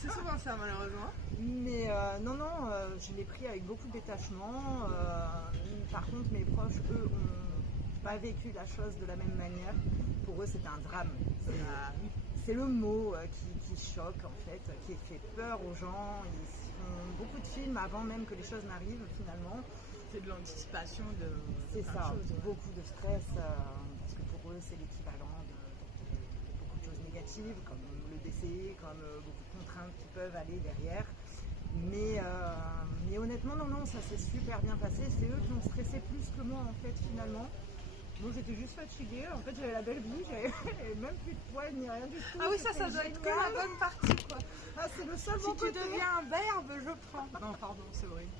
C'est souvent ça, malheureusement. Mais je l'ai pris avec beaucoup de détachement. Par contre, mes proches, eux, ont pas vécu la chose de la même manière. Pour eux, c'était un drame. C'est le mot qui choque, en fait, qui fait peur aux gens. Ils font beaucoup de films avant même que les choses n'arrivent, finalement. C'est de l'anticipation de C'est plein de ça, choses, ouais. beaucoup de stress, parce que pour eux, c'est l'équivalent de beaucoup de choses négatives, comme le décès, comme beaucoup de contraintes qui peuvent aller derrière. Mais honnêtement, non, ça s'est super bien passé. C'est eux qui ont stressé plus que moi, en fait, finalement. Moi, j'étais juste fatiguée. En fait, j'avais la belle vie. J'avais même plus de poids ni rien du tout. Ah oui, ça doit être que la bonne partie, quoi. Ah, c'est le seul Si bon tu côté. deviens un verbe, je prends. Non, pardon, c'est horrible.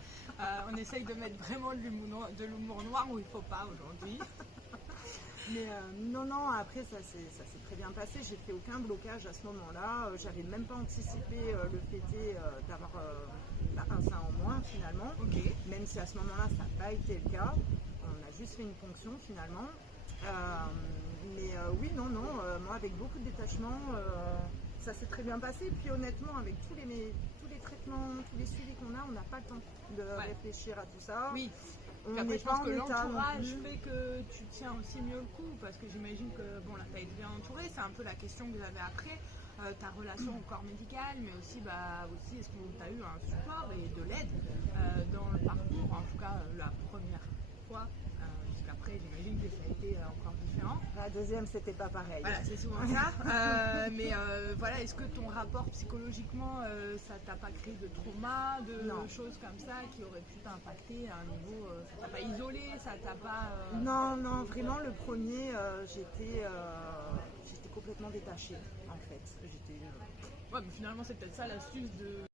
On essaye de mettre vraiment de l'humour noir où il faut pas aujourd'hui. Mais non, après ça s'est très bien passé. J'ai fait aucun blocage à ce moment-là. J'avais même pas anticipé le fait d'avoir un sein en moins finalement. Ok. Même si à ce moment-là ça n'a pas été le cas. On a juste fait une ponction finalement. Oui, non, moi avec beaucoup de détachement, ça s'est très bien passé. Puis honnêtement, avec tous les traitements, tous les suivis qu'on a, on n'a pas le temps de réfléchir à tout ça. Oui. On après, n'est je pas pense en que état non l'entourage plus. fait que tu tiens aussi mieux le coup, parce que j'imagine que bon, là, tu as été bien entouré, c'est un peu la question que vous avez après, ta relation au corps médical, mais aussi, est-ce que tu as eu un support et de l'aide dans le parcours, en tout cas la première fois, parce qu'après, j'imagine que ça a été encore différent. La deuxième, c'était pas pareil. Voilà, c'est souvent ça. Voilà, est-ce que ton rapport psychologiquement, ça t'a pas créé de trauma, de choses comme ça qui auraient pu t'impacter à un niveau, ça t'a pas isolé, ça t'a pas... Non, vraiment, le premier, j'étais complètement détachée, en fait. Ouais, mais finalement, c'est peut-être ça l'astuce de